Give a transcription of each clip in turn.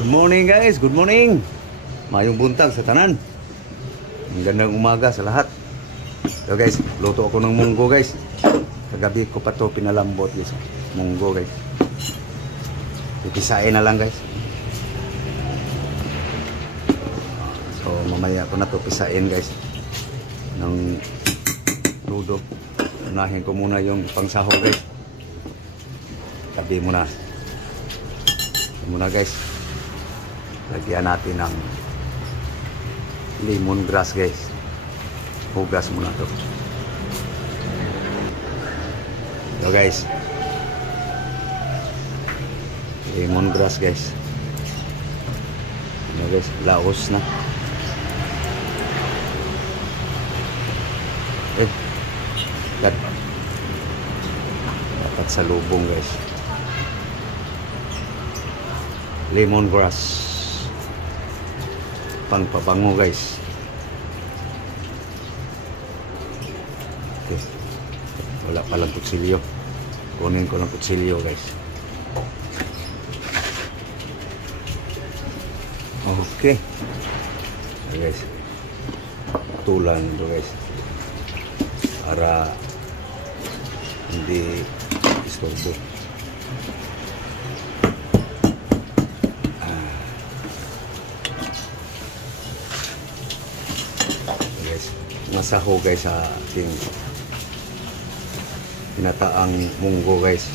Good morning guys, good morning. Mayong buntag sa tanan. Ang gandang umaga sa lahat. So guys, luto ako ng munggo guys. Kagabi ko pa to pinalambot guys. Munggo guys. Pipisain na lang guys. So mamaya ko na to pisain guys. Ng ludo. Unahin ko muna yung pangsahog guys. Tabi muna. Muna guys. Lagyan natin ng lemongrass guys. Hugas muna to. So guys, lemongrass guys. Ano guys, laos na. Dapat sa lubong guys. Lemongrass. Pangpabango guys. Okay. Wala palang kutsilyo. Kunin ko ng kutsilyo guys. Okay. Okay guys. Tulan ito guys. Para hindi istorbo. Masaho guys sa ating pinataang munggo guys.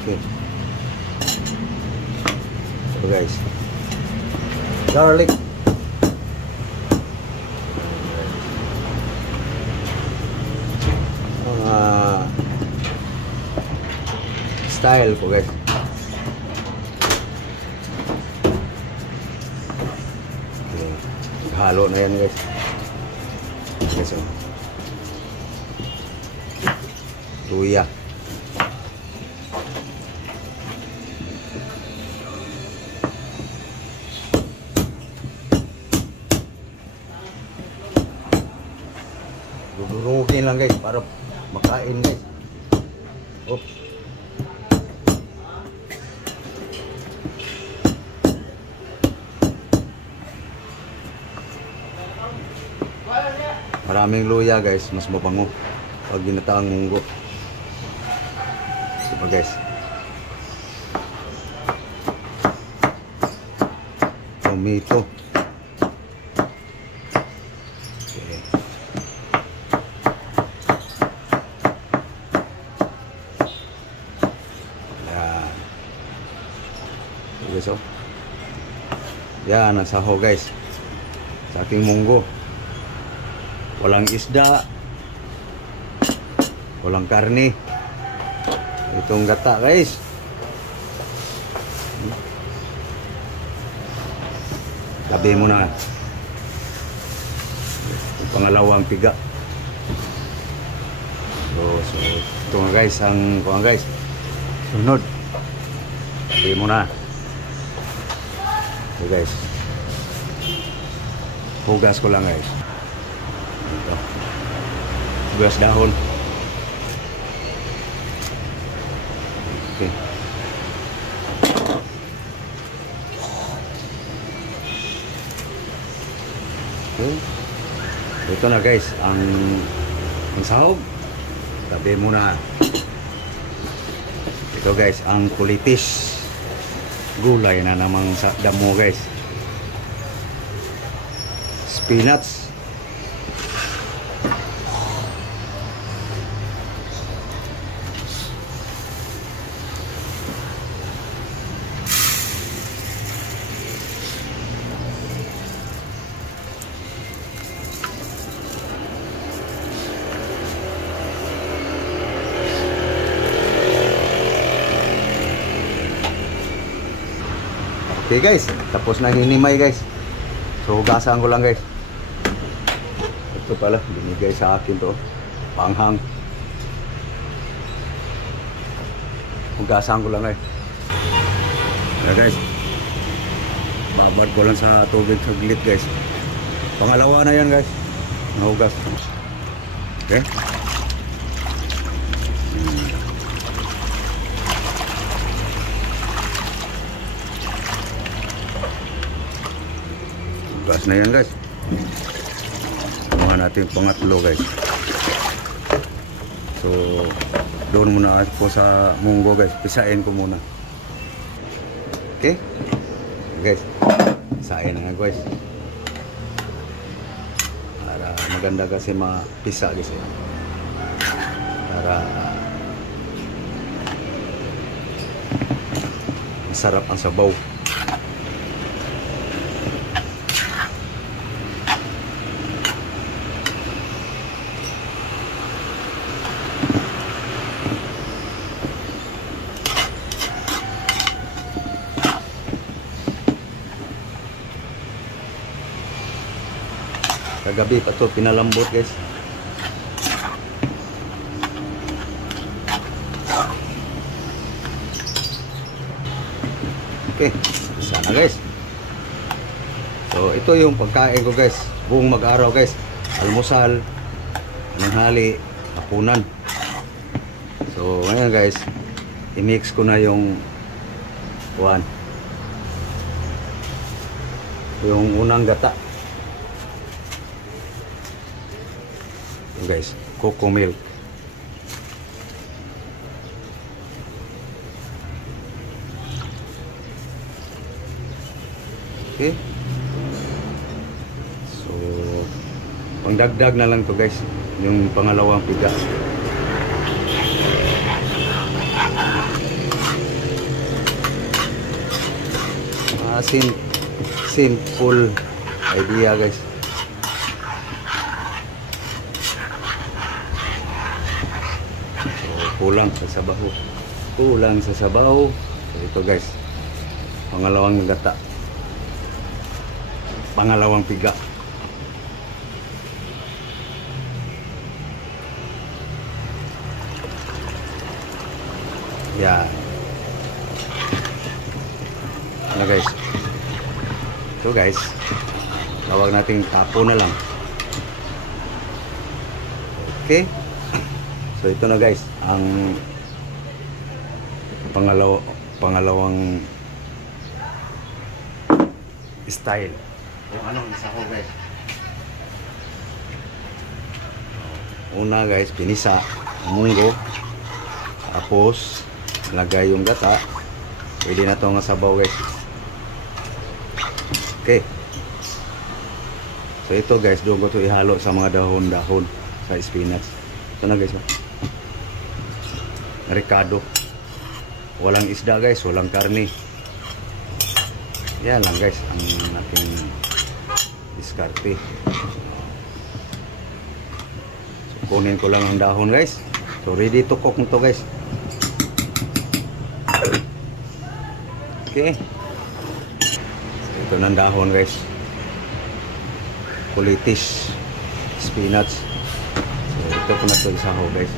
Okay. So guys, garlic, style ko guys. Okay. Halo na yan guys. Okay, so luya. Durugin lang guys para makain guys. Oops. Maraming luya guys, mas mabango pag ginataang munggo. Diba guys? Tomato. So, yan ang saho guys sa ating munggo. Walang isda, walang karne, itong gata guys. Tabi mo na yung pangalawang piga. So ito nga guys ang kuha guys. Sunod, tabi mo na. So guys, hugas ko lang guys. Ito. Hugas dahon. Okay. Okay. Ito na guys ang sahog. Tabi muna. Ito guys ang kulitis. Gulay na namang sa damo guys. Spinach. Okay guys, tapos na hinimay guys. So hugasan ko lang guys. Ito pala, binigay sa akin to. Panghang. Hugasan ko lang guys. Ayan guys. Babad ko lang sa tubig saglit guys. Pangalawa na yan guys. Nahugas. Okay. Hugas na yan guys. Kumahan natin pangatlo guys. So doon muna ako sa munggo guys. Pisain ko muna. Okay. Guys. Pisain na nga guys. Para maganda kasi mapisa guys. Para masarap ang sabaw. Kagabi pa to pinalambot guys. Okay, sana guys. So ito yung pagkain ko guys. Buong mag-araw guys. Almusal, tanghali, hapunan. So ngayon guys, i-mix ko na yung yung unang gata. Guys, cocoa milk. Okay. So, pangdagdag na lang to guys, yung pangalawang piga. Simple idea guys. Kulang sa sabaw. Kulang sa sabaw. So ito guys. Pangalawang gata. Pangalawang piga. Yan. Ano guys. Ito guys. Tawag nating tapo na lang. Okay. So ito na guys, ang pangalawang style. Yung anong isa ko guys. Una guys, pinisa ang munggo. Tapos lagay yung gata. Pwede na itong sabaw guys. Okay. So ito guys, doon ko ito ihalo sa mga dahon-dahon sa spinach. Ito na guys. Ricado. Walang isda guys, walang karne. Yan lang guys ang ating diskarte. So, kunin ko lang ang dahon guys. So ready to cook nito guys. Okay. So, ito ng dahon guys. Kulitis, spinach. So ito ko na ito isahaw guys.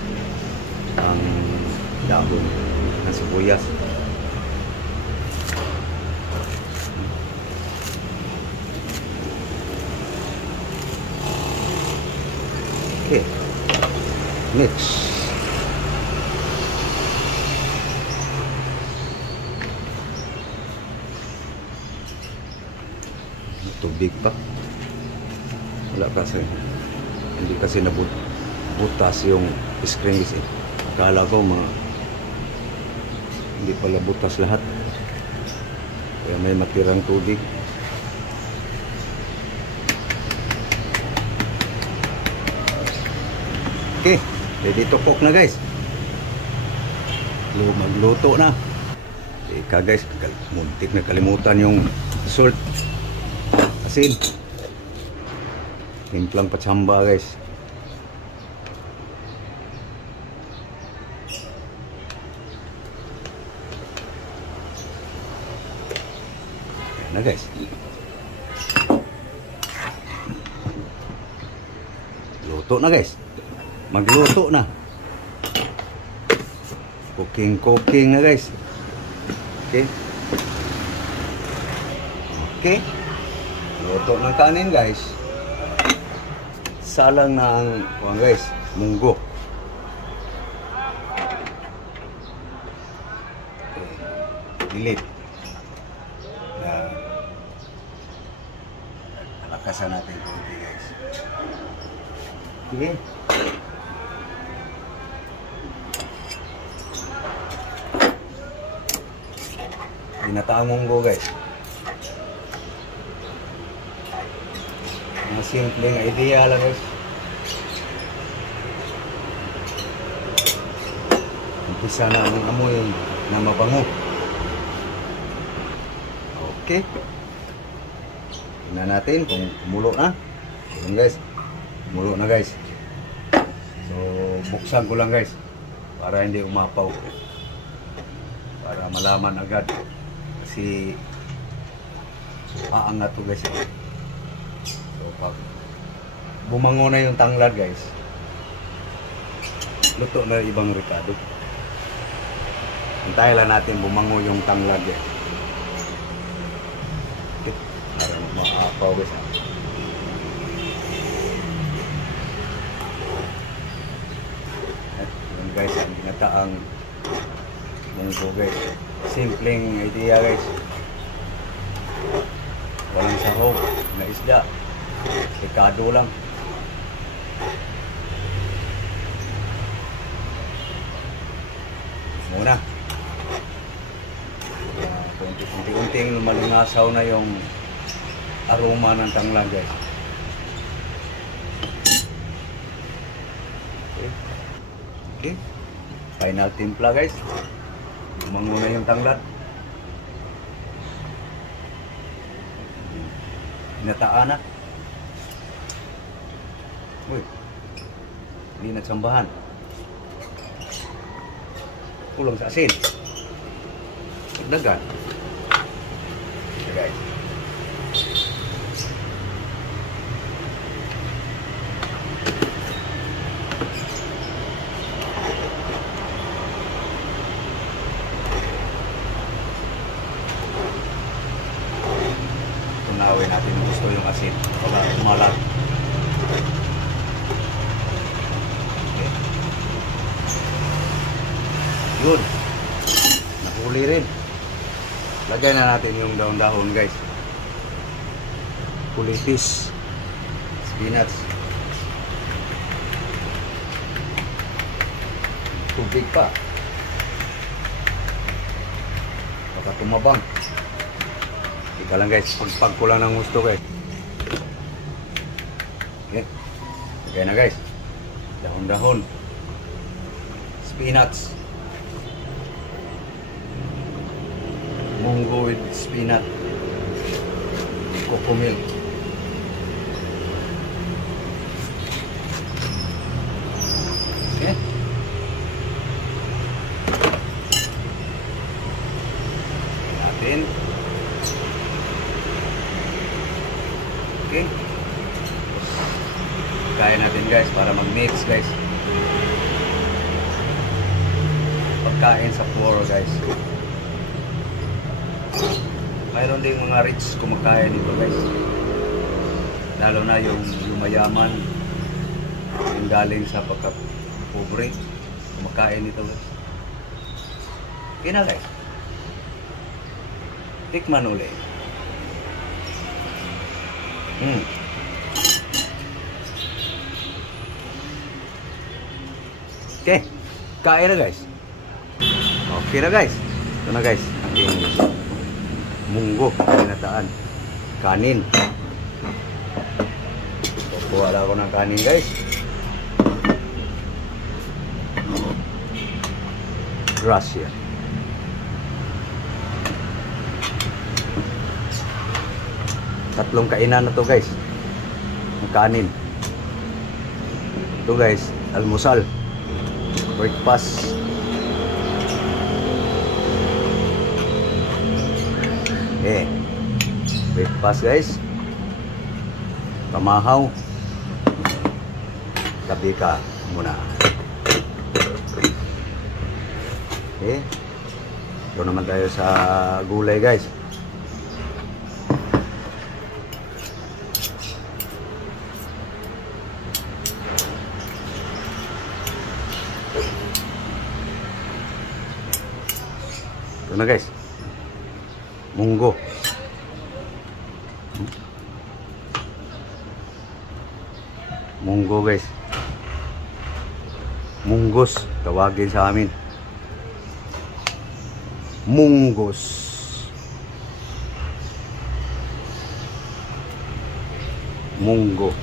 Ang dahon ng sibuyas. Okay. Mix. Tubig pa. Wala kasi. Hindi kasi nabutas yung screen guys eh. Akala ko hindi pala butas lahat. Kaya may matirang tubig. Okay, ready to cook na guys. Magluto na. Ika guys, muntik na kalimutan yung salt. Asin. Timplang patsamba guys. Na guys, luto na guys, magluto na. Cook Cooking na guys. Okay. Okay. Luto ng kanin guys. Salang na ang guys, munggo. Dilit. Lakasan natin konti guys. Okay. Ginataang munggo guys. Mga simpleng idea lang guys. Umpisa na ang amoy na mabango. Okay. Tingnan natin kung kumulo na. Ayan guys. Kumulo na guys. So buksan ko lang guys para hindi umapaw. Para malaman agad. Kasi aangat to guys. So pag bumango na yung tanglad guys, luto na ibang ricado. Antayin lang natin bumango yung tanglad guys. Okay. Para maapaw guys. At yun guys, ang ginataang munggo guys. Simpleng idea guys. Walang sahog na isda. Ricado lang. Muna. Unti-unting malungasaw na yung aroma ng tanglad guys. Okay. Okay. Final timpla guys. Bumango na yung tanglad. Inataan na. Uy. Hindi nagsambahan. Kulang sa asin. Dagdagan. Okay guys. Tunawin natin gusto yung asin. Wala umalat. Okay. Yun. Nahuli rin. Lagay na natin yung daon-dahon guys. Kulitis. Spinach. Tubig pa. Baka tumabang. Ika lang guys, pagpag ko lang ng gusto guys. Okay. Lagay na guys. Dahon-dahon. Spinach. Munggo with spinach. Cocoa milk. Okay. Natin. Okay. Kaya natin guys para mag-mix guys. Pagkain sa floor guys. Mayroon ding mga rich kumakain dito guys. Lalo na yung mayaman, yung galing sa pagka-pobre, kumakain dito guys. Okay na guys. Tikman ulit. Okay. Kain na guys. Okay na guys. Ito na guys. Ating munggo, ginataan. Kanin. Kuha ako ng kanin guys. Gracia. Tatlong kainan na to guys. Ng kanin. Ito guys, almusal. Breakfast. Okay. Breakfast guys. Pamahaw. Tabi ka muna. Okay. Ito naman tayo sa gulay guys. Ito na guys. Munggo. Munggo guys. Munggos tawagin sa amin. Munggos. Munggo.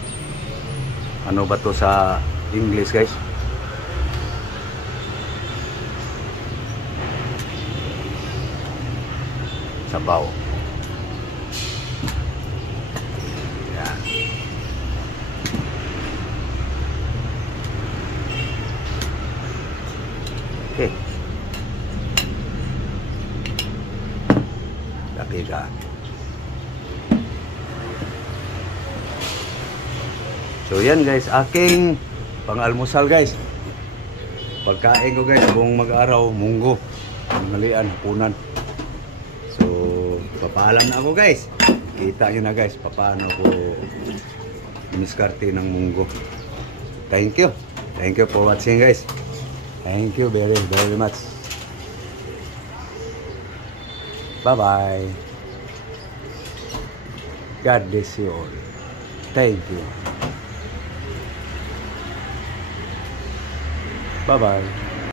Ano ba to sa English guys? Sabaw. Yan. Okay. Kapila. So yan guys, aking pang-almusal guys. Pagkain ko guys, buong mag-araw, munggo. Malian, hapunan. So, papaalam na ako guys. Kita nyo na guys, paano ko miskarte ng munggo. Thank you. Thank you for watching guys. Thank you very, very much. Bye-bye. God bless you all. Thank you. Bye-bye.